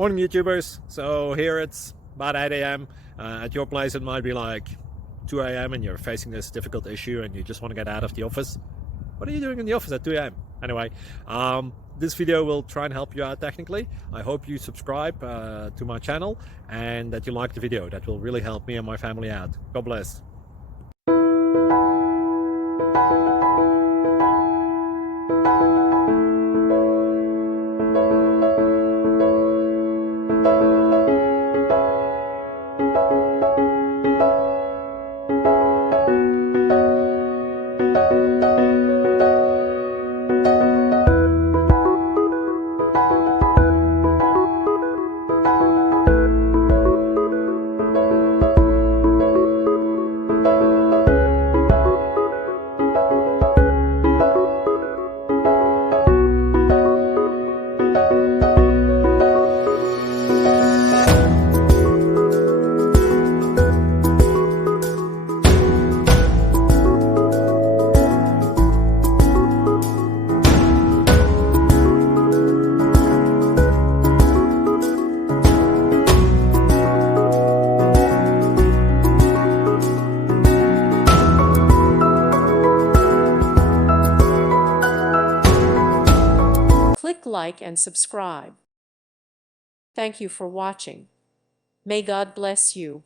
Morning YouTubers. So here it's about 8 a.m. At your place it might be like 2 a.m. and you're facing this difficult issue and you just want to get out of the office. What are you doing in the office at 2 a.m.? Anyway, this video will try and help you out technically. I hope you subscribe to my channel and that you like the video. That will really help me and my family out. God bless. Click like and subscribe. Thank you for watching. May God bless you.